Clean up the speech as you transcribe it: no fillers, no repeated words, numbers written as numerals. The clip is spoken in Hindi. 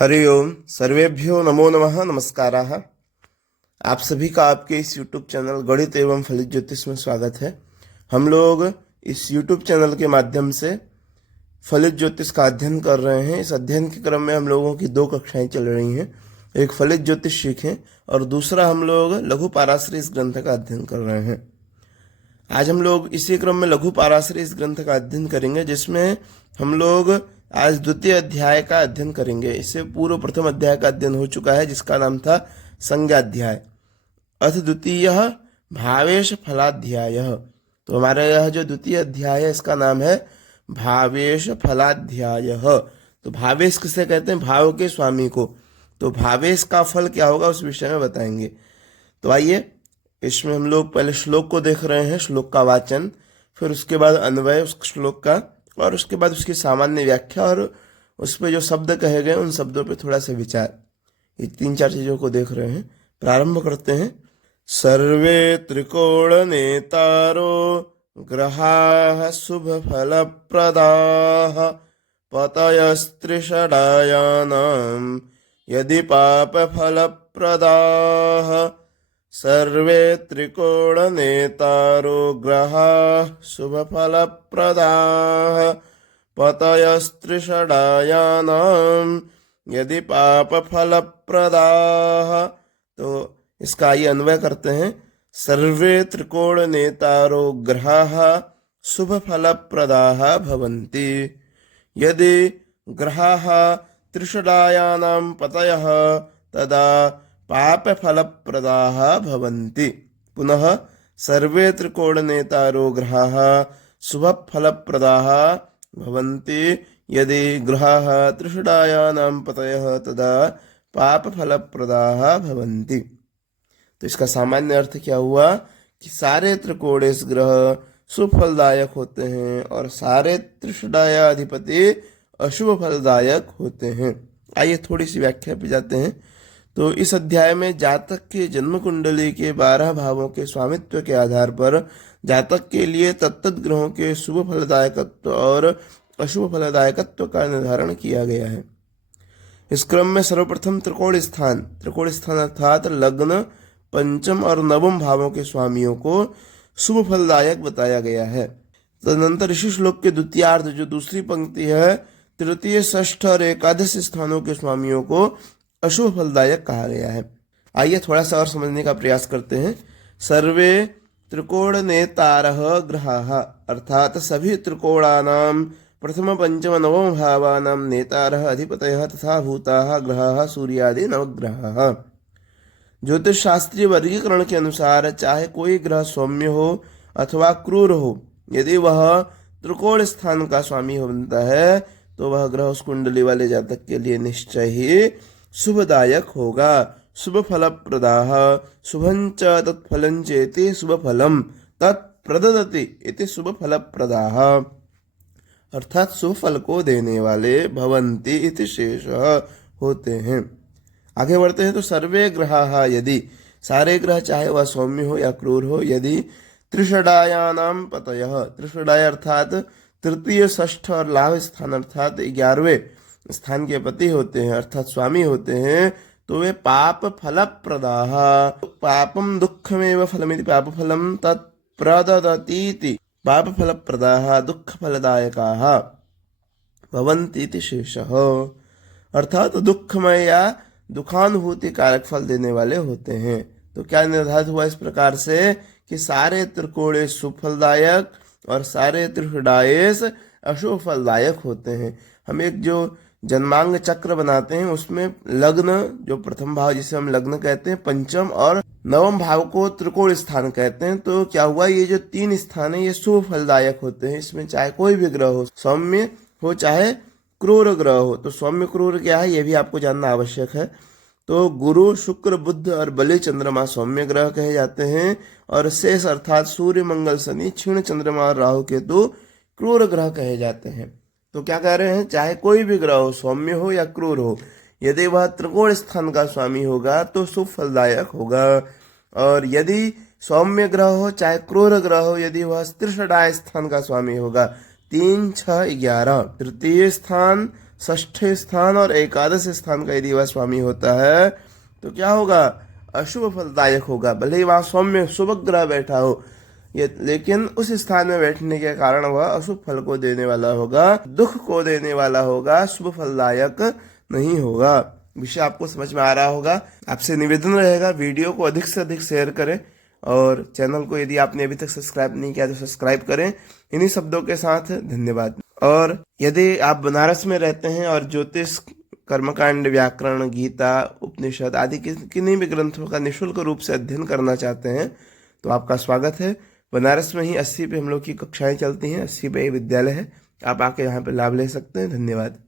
हरि ओम सर्वेभ्यो नमो नमः नमस्काराः। आप सभी का आपके इस YouTube चैनल गणित एवं फलित ज्योतिष में स्वागत है। हम लोग इस YouTube चैनल के माध्यम से फलित ज्योतिष का अध्ययन कर रहे हैं। इस अध्ययन के क्रम में हम लोगों की दो कक्षाएं चल रही हैं। एक फलित ज्योतिष सीखें और दूसरा हम लोग लघु पाराशरी इस ग्रंथ का अध्ययन कर रहे हैं। आज हम लोग इसी क्रम में लघु पाराशरी इस ग्रंथ का अध्ययन करेंगे, जिसमें हम लोग आज द्वितीय अध्याय का अध्ययन करेंगे। इससे पूर्व प्रथम अध्याय का अध्ययन हो चुका है, जिसका नाम था संज्ञाध्याय। अथ द्वितीय भावेश फलाध्याय। तो हमारा यह जो द्वितीय अध्याय है इसका नाम है भावेश फलाध्याय। तो भावेश किसे कहते हैं? भाव के स्वामी को। तो भावेश का फल क्या होगा उस विषय में बताएंगे। तो आइए, इसमें हम लोग पहले श्लोक को देख रहे हैं, श्लोक का वाचन, फिर उसके बाद अन्वय उस श्लोक का, और उसके बाद उसकी सामान्य व्याख्या और उस पे जो शब्द कहे गए उन शब्दों पे थोड़ा सा विचार। ये तीन चार चीजों को देख रहे हैं। प्रारंभ करते हैं। सर्वे त्रिकोण नेतारो ग्रहाः शुभ फल प्रदाः पतयस्त्रिषडायानां यदि पाप फल प्रदाः। सर्वे त्रिकोण नेतारो ग्रहाः शुभ फल प्रदाः पतयस्त्रिषडायानां यदि पाप फल प्रदाः। तो इसका ये अन्वय करते हैं। सर्वे त्रिकोण नेतारो ग्रहाः शुभ फल प्रदाः भवन्ति। यदि ग्रहाः त्रिषडायानां पतयः तदा पाप फल प्रदाः भवन्ति। पुनः सर्वे त्रिकोण नेतारो ग्रहाः शुभ फल प्रदाः भवन्ति। यदि ग्रहाः त्रिषडायानां पतयः तदा पाप फल प्रदाः भवन्ति। तो इसका सामान्य अर्थ क्या हुआ कि सारे त्रिकोणेश ग्रह शुभ फलदायक होते हैं और सारे त्रिषडायाधिपति अशुभ फलदायक होते हैं। आइए थोड़ी सी व्याख्या पे जाते हैं। तो इस अध्याय में जातक के जन्म कुंडली के 12 भावों के स्वामित्व के आधार पर जातक के लिए तत्त ग्रहों के शुभ फलदायकत्व और अशुभ फलदायकत्व का निर्धारण किया गया है। इस क्रम में सर्वप्रथम त्रिकोण स्थान अर्थात लग्न, पंचम और नवम भावों के स्वामियों को शुभ फलदायक बताया गया है। तदनंतर इसी श्लोक के द्वितीयार्ध जो दूसरी पंक्ति है, तृतीय, षष्ठ और एकादश स्थानों के स्वामियों को अशुभ फलदायक कहा गया है। आइए थोड़ा सा और समझने का प्रयास करते हैं। सर्वे त्रिकोण नेतारः ग्रहाः अर्थात सभी त्रिकोणानां प्रथम, पंचम, नवम भावानां नेतारः अधिपतयः तथा भूताः ग्रहाः सूर्यादि नवग्रहाः। ज्योतिष शास्त्रीय वर्गीकरण के अनुसार चाहे कोई ग्रह सौम्य हो अथवा क्रूर हो, यदि वह त्रिकोण स्थान का स्वामी बनता है तो वह ग्रह उस कुंडली वाले जातक के लिए निश्चय ही शुभदायक होगा। शुभ फल प्रदाः शुभंच तत्फलं चेति शुभ फलम तत्प्रददति इति शुभ फल प्रदाः। अर्थात शुभ फल को देने वाले भवन्ति इति शेष होते हैं। आगे बढ़ते हैं। तो सर्वे ग्रहाः, यदि सारे ग्रह चाहे वह सौम्य हो या क्रूर हो, यदि त्रिषडायानां पतयः, त्रिषडाय अर्थात तृतीय, षष्ठ और लाभ स्थान अर्थात 11वें स्थान के पति होते हैं अर्थात स्वामी होते हैं, तो वे पाप फल प्रदाः। पापम दुःखमेव फलमिति पाप फलम तत्प्रददतीति पाप फल प्रदाः दुःख फलदायकाः भवन्ति इति शेषः। अर्थात दुःखमय या दुखानुभूति कारक फल देने वाले होते हैं। तो क्या निर्धारित हुआ इस प्रकार से कि सारे त्रिकोणेश शुभ फलदायक और सारे त्रिषडायेश अशुभ फलदायक होते हैं। हम एक जो जन्मांग चक्र बनाते हैं उसमें लग्न, जो प्रथम भाव जिसे हम लग्न कहते हैं, पंचम और नवम भाव को त्रिकोण स्थान कहते हैं। तो क्या हुआ, ये जो तीन स्थान है ये शुभ फलदायक होते हैं। इसमें चाहे कोई भी ग्रह हो, सौम्य हो चाहे क्रूर ग्रह हो। तो सौम्य क्रूर क्या है ये भी आपको जानना आवश्यक है। तो गुरु, शुक्र, बुध और बलि चंद्रमा सौम्य ग्रह कहे जाते हैं और शेष अर्थात सूर्य, मंगल, शनि, क्षीण चंद्रमा और राहु केतु क्रूर ग्रह कहे जाते हैं। तो क्या कह रहे हैं, चाहे कोई भी ग्रह हो, सौम्य हो या क्रूर हो, यदि वह त्रिकोण स्थान का स्वामी होगा तो शुभ फलदायक होगा। और यदि सौम्य ग्रह हो चाहे क्रूर ग्रह हो, यदि वह त्रिषडाय स्थान का स्वामी होगा, 3, 6, 11, तृतीय स्थान, षष्ठ स्थान और एकादश स्थान का यदि वह स्वामी होता है तो क्या होगा, अशुभ फलदायक होगा। भले ही वहाँ सौम्य शुभ ग्रह बैठा हो, ये लेकिन उस स्थान में बैठने के कारण वह अशुभ फल को देने वाला होगा, दुख को देने वाला होगा, शुभ फलदायक नहीं होगा। विषय आपको समझ में आ रहा होगा। आपसे निवेदन रहेगा वीडियो को अधिक से अधिक शेयर करें और चैनल को यदि आपने अभी तक सब्सक्राइब नहीं किया तो सब्सक्राइब करें। इन्हीं शब्दों के साथ धन्यवाद। और यदि आप बनारस में रहते हैं और ज्योतिष, कर्मकांड, व्याकरण, गीता, उपनिषद आदि किन्हीं भी ग्रंथों का निःशुल्क रूप से अध्ययन करना चाहते हैं तो आपका स्वागत है। बनारस में ही 80 पे हम लोग की कक्षाएं चलती हैं, 80 पे विद्यालय है। आप आके यहाँ पे लाभ ले सकते हैं। धन्यवाद।